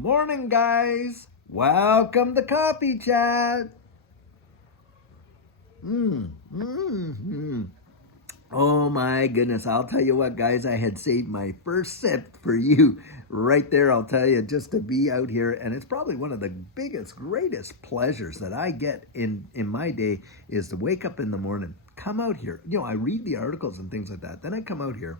Morning, guys. Welcome to Coffee Chat. Oh my goodness. I'll tell you what, guys, I had saved my first sip for you right there. I'll tell you, just to be out here. And it's probably one of the biggest, greatest pleasures that I get in my day is to wake up in the morning, come out here. I read the articles and things like that. Then I come out here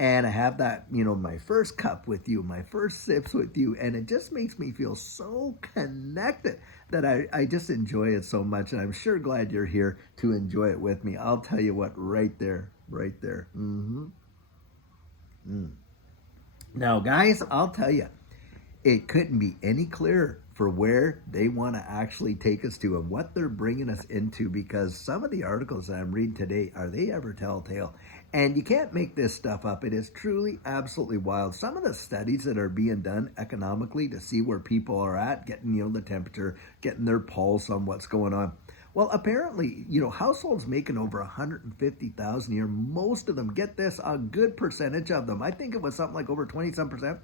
and I have that, my first cup with you, my first sips with you, and it just makes me feel so connected that I just enjoy it so much, and I'm sure glad you're here to enjoy it with me. I'll tell you what, right there. Now, guys, I'll tell you, it couldn't be any clearer for where they want to actually take us to and what they're bringing us into, because some of the articles that I'm reading today, are they ever telltale? And you can't make this stuff up. It is truly absolutely wild. Some of the studies that are being done economically to see where people are at, getting, the temperature, getting their pulse on what's going on. Well, apparently, households making over 150,000 a year, most of them, get this, a good percentage of them, I think it was something like over 20-some%,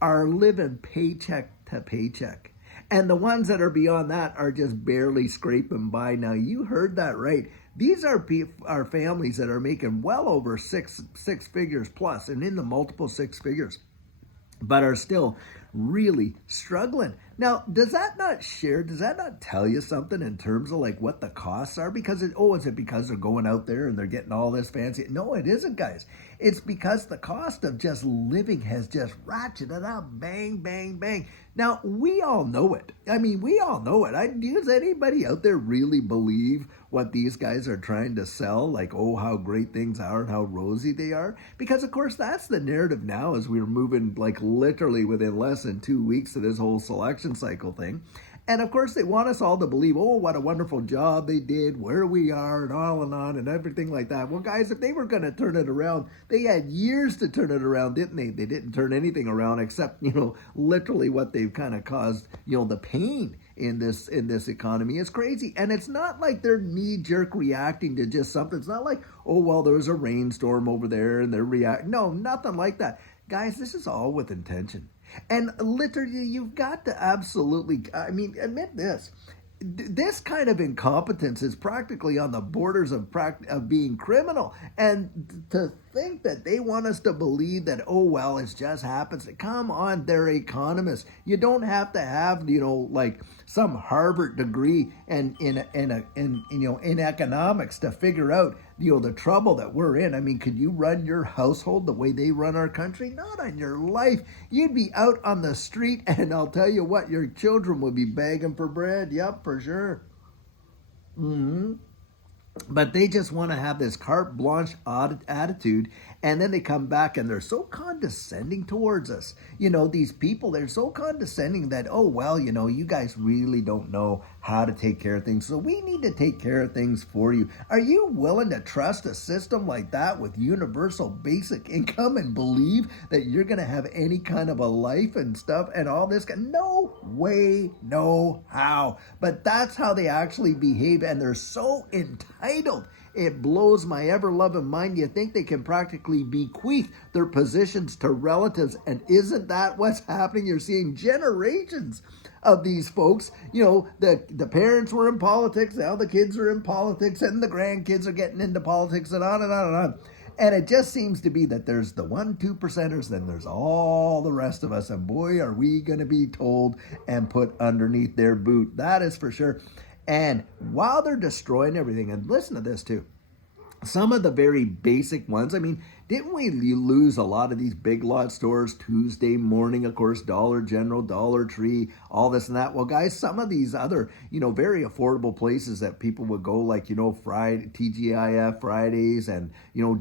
are living paycheck to paycheck. And the ones that are beyond that are just barely scraping by. Now, you heard that right. These are families that are making well over six figures plus, and in the multiple six figures, but are still really struggling. Now, does that not tell you something in terms of like what the costs are? Because is it because they're going out there and they're getting all this fancy? No, it isn't, guys. It's because the cost of just living has just ratcheted up, bang, bang, bang. Now, we all know it. We all know it. Does anybody out there really believe what these guys are trying to sell? Like, how great things are and how rosy they are? Because, of course, that's the narrative now as we're moving like literally within less than 2 weeks of this whole election cycle thing. And of course, they want us all to believe, what a wonderful job they did, where we are, and on and everything like that. Well, guys, if they were going to turn it around, they had years to turn it around, didn't they? They didn't turn anything around except, literally what they've kind of caused, the pain in this economy is crazy. And it's not like they're knee-jerk reacting to just something. It's not like, there's a rainstorm over there and they're reacting. No, nothing like that. Guys, this is all with intention. And literally, you've got to absolutely, admit this. This kind of incompetence is practically on the borders of being criminal. And to think that they want us to believe that, it just happens. Come on, they're economists. You don't have to have, like some Harvard degree and in economics to figure out, the trouble that we're in. Could you run your household the way they run our country? Not on your life. You'd be out on the street, and I'll tell you what, your children would be begging for bread. Yep, for sure. But they just want to have this carte blanche attitude, and then they come back and they're so condescending towards us. These people, they're so condescending that, you guys really don't know how to take care of things, so we need to take care of things for you. Are you willing to trust a system like that with universal basic income and believe that you're going to have any kind of a life and stuff and all this? No way, no how. But that's how they actually behave, and they're so entitled. It blows my ever-loving mind. You think they can practically bequeath their positions to relatives, and isn't that what's happening? You're seeing generations of these folks. The parents were in politics, now the kids are in politics, and the grandkids are getting into politics, and on and on and on. And it just seems to be that there's the 1-2%ers, then there's all the rest of us, and boy, are we going to be told and put underneath their boot. That is for sure. And while they're destroying everything, and listen to this too, some of the very basic ones, didn't we lose a lot of these big lot stores Tuesday morning? Of course, Dollar General, Dollar Tree, all this and that. Well, guys, some of these other, very affordable places that people would go, like, Friday, TGIF Fridays, and,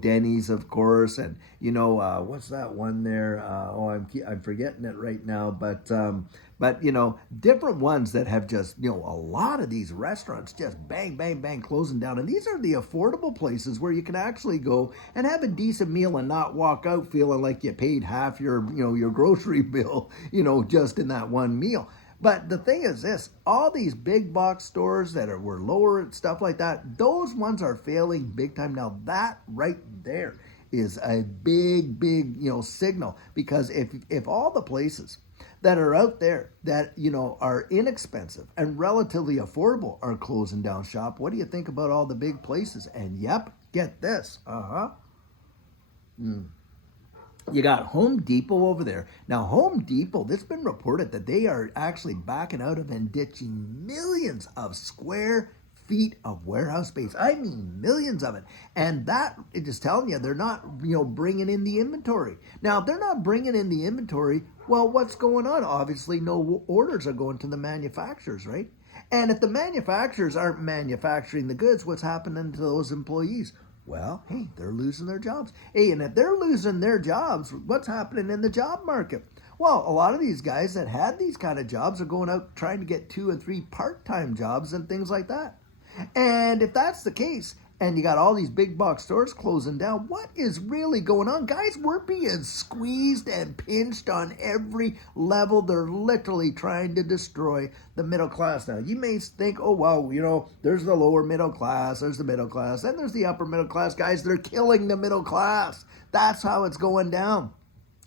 Denny's, of course, and, what's that one there? I'm forgetting it right now, but different ones that have just, a lot of these restaurants just bang, bang, bang, closing down. And these are the affordable places where you can actually go and have a decent meal and not walk out feeling like you paid half your, your grocery bill, just in that one meal. But the thing is this, all these big box stores that were lower and stuff like that, those ones are failing big time. Now that right there is a big, signal, because if all the places that are out there that, are inexpensive and relatively affordable are closing down shop. What do you think about all the big places? And yep, get this. You got Home Depot over there. Now, Home Depot, it's been reported that they are actually backing out of and ditching millions of square feet of warehouse space. I mean, millions of it. And that is just telling you they're not, bringing in the inventory. Now, if they're not bringing in the inventory, well, what's going on? Obviously, no orders are going to the manufacturers, right? And if the manufacturers aren't manufacturing the goods, what's happening to those employees? Well, hey, they're losing their jobs. Hey, and if they're losing their jobs, what's happening in the job market? Well, a lot of these guys that had these kind of jobs are going out trying to get 2 and 3 part-time jobs and things like that. And if that's the case, and you got all these big box stores closing down, what is really going on? Guys, we're being squeezed and pinched on every level. They're literally trying to destroy the middle class. Now, you may think, oh, well, there's the lower middle class, there's the middle class, then there's the upper middle class. Guys, they're killing the middle class. That's how it's going down.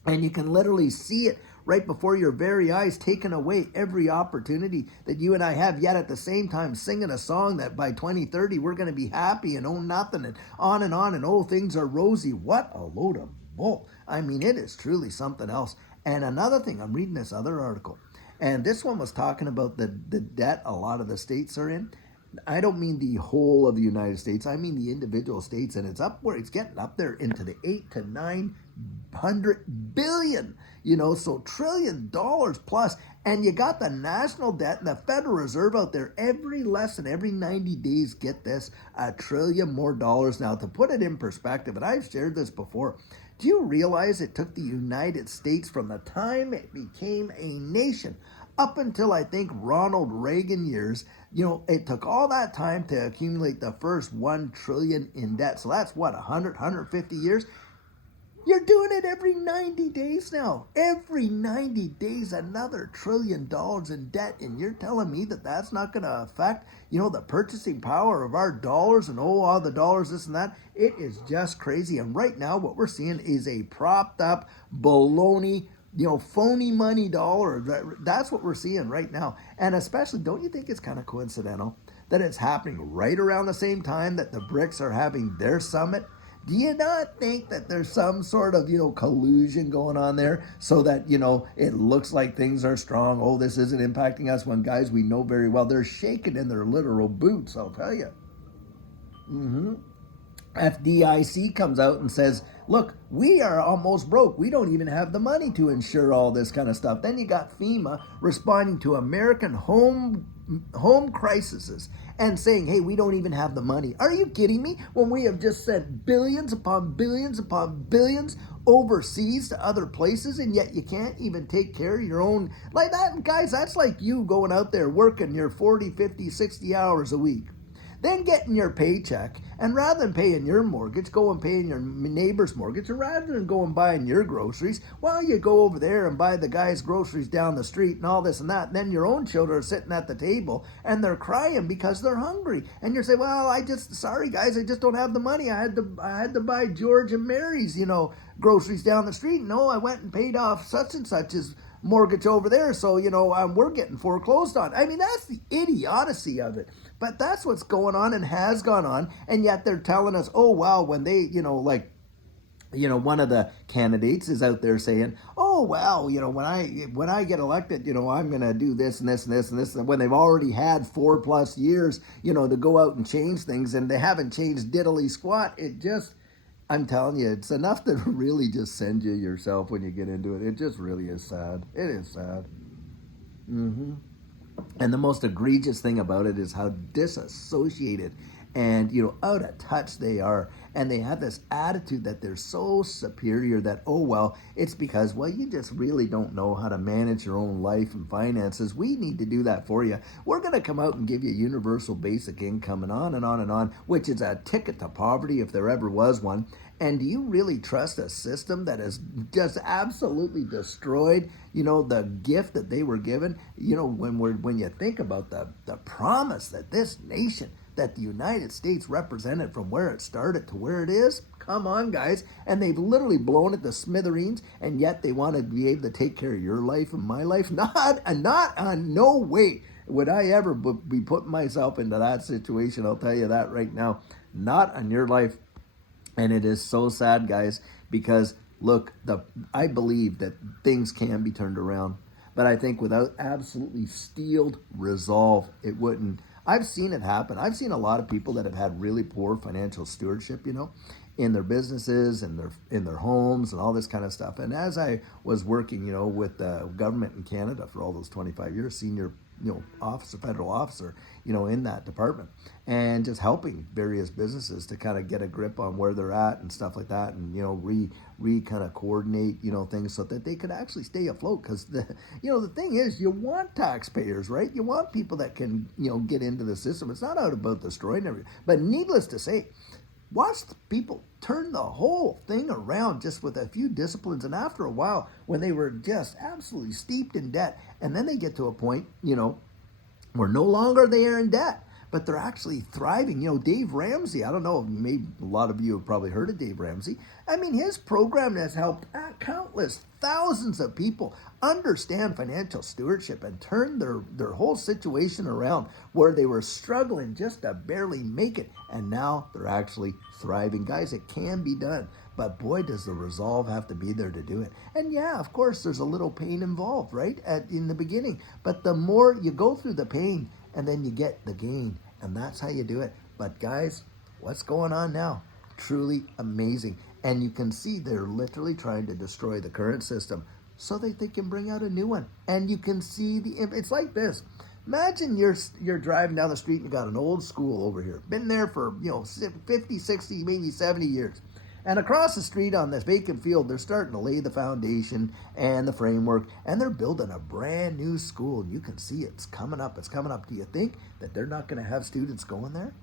And you can literally see it right before your very eyes, taking away every opportunity that you and I have, yet at the same time singing a song that by 2030 we're going to be happy and own nothing and on, and things are rosy. What a load of bull. I mean, it is truly something else. And another thing, I'm reading this other article, and this one was talking about the debt a lot of the states are in. I don't mean the whole of the United States. I mean the individual states, and it's getting up there into the $800 to $900 billion, so $1 trillion plus. And you got the national debt and the Federal Reserve out there every 90 days, get this, $1 trillion more dollars. Now, to put it in perspective, and I've shared this before, do you realize it took the United States from the time it became a nation up until I think Ronald Reagan years, it took all that time to accumulate the first $1 trillion in debt. So that's what, 150 years? You're doing it every 90 days now. Every 90 days, another $1 trillion in debt. And you're telling me that that's not going to affect, the purchasing power of our dollars and all the dollars, this and that. It is just crazy. And right now what we're seeing is a propped up baloney, phony money dollar. That's what we're seeing right now. And especially, don't you think it's kind of coincidental that it's happening right around the same time that the BRICS are having their summit? Do you not think that there's some sort of, collusion going on there so that, it looks like things are strong? Oh, this isn't impacting us, when guys, we know very well they're shaking in their literal boots, I'll tell you. FDIC comes out and says, look, we are almost broke. We don't even have the money to insure all this kind of stuff. Then you got FEMA responding to American home crises and saying, hey, we don't even have the money. Are you kidding me? When we have just sent billions upon billions upon billions overseas to other places, and yet you can't even take care of your own. Like that, guys, that's like you going out there working your 40, 50, 60 hours a week, then getting your paycheck, and rather than paying your mortgage, go and paying your neighbor's mortgage, and rather than go and buying your groceries, well, you go over there and buy the guy's groceries down the street and all this and that, and then your own children are sitting at the table, and they're crying because they're hungry, and you're saying, well, sorry guys, I just don't have the money, I had to buy George and Mary's, groceries down the street. No, I went and paid off such and such's mortgage over there, so, we're getting foreclosed on. I mean, that's the idiocy of it. But that's what's going on and has gone on, and yet they're telling us, oh, wow, when they, one of the candidates is out there saying, oh, well, when I get elected, I'm going to do this and this and this and this, and when they've already had 4+ years, to go out and change things, and they haven't changed diddly squat. I'm telling you, it's enough to really just send you yourself when you get into it. It just really is sad. It is sad. And the most egregious thing about it is how disassociated and, out of touch they are. And they have this attitude that they're so superior that, oh, well, it's because, well, you just really don't know how to manage your own life and finances. We need to do that for you. We're going to come out and give you universal basic income and on and on and on, which is a ticket to poverty if there ever was one. And do you really trust a system that has just absolutely destroyed, the gift that they were given? When you think about the promise that this nation, that the United States represented from where it started to where it is, Come on, guys. And they've literally blown it to smithereens, and yet they want to be able to take care of your life and my life. No way would I ever be putting myself into that situation. I'll tell you that right now. Not on your life. And it is so sad, guys, because look, I believe that things can be turned around, but I think without absolutely steeled resolve, it wouldn't. I've seen it happen. I've seen a lot of people that have had really poor financial stewardship, in their businesses and in their homes and all this kind of stuff. And as I was working, with the government in Canada for all those 25 years, senior, federal officer, in that department, and just helping various businesses to kind of get a grip on where they're at and stuff like that, and kind of coordinate things so that they could actually stay afloat. Because the thing is, you want taxpayers, right? You want people that can get into the system. It's not out about destroying everything, but needless to say, watch the people turn the whole thing around just with a few disciplines. And after a while, when they were just absolutely steeped in debt, and then they get to a point, where no longer they are in debt, but they're actually thriving. Dave Ramsey, I don't know, maybe a lot of you have probably heard of Dave Ramsey. I mean, his program has helped countless thousands of people understand financial stewardship and turn their whole situation around, where they were struggling just to barely make it, and now they're actually thriving. Guys, it can be done, but boy, does the resolve have to be there to do it. And yeah, of course, there's a little pain involved, right, in the beginning, but the more you go through the pain, and then you get the gain, and that's how you do it. But guys, what's going on now? Truly amazing. And you can see they're literally trying to destroy the current system so that they can bring out a new one. And you can see it's like this. Imagine you're driving down the street and you got an old school over here. Been there for 50, 60, maybe 70 years. And across the street on this vacant field, they're starting to lay the foundation and the framework, and they're building a brand new school. And you can see it's coming up. It's coming up. Do you think that they're not going to have students going there?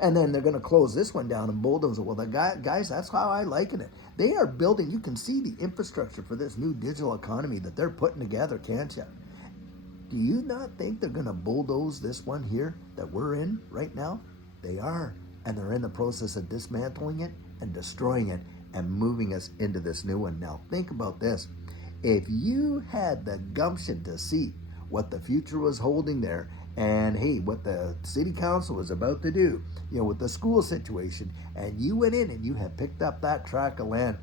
And then they're going to close this one down and bulldoze it. Well, guys, that's how I liken it. They are building, you can see the infrastructure for this new digital economy that they're putting together, can't you? Do you not think they're going to bulldoze this one here that we're in right now? They are. And they're in the process of dismantling it and destroying it and moving us into this new one. Now, think about this. If you had the gumption to see what the future was holding there, and hey, what the city council was about to do, with the school situation, and you went in and you had picked up that tract of land,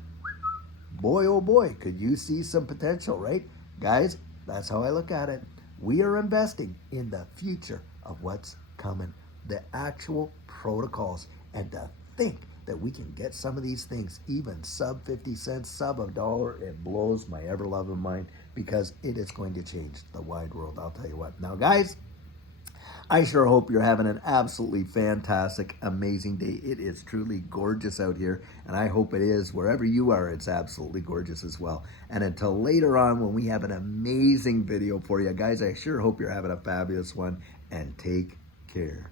boy, oh boy, could you see some potential, right? Guys, that's how I look at it. We are investing in the future of what's coming, the actual protocols, and to think that we can get some of these things even sub 50 cents, sub $1, it blows my ever-loving mind, because it is going to change the wide world. I'll tell you what. Now, guys, I sure hope you're having an absolutely fantastic, amazing day. It is truly gorgeous out here, and I hope it is wherever you are. It's absolutely gorgeous as well. And until later on, when we have an amazing video for you, guys, I sure hope you're having a fabulous one, and take care.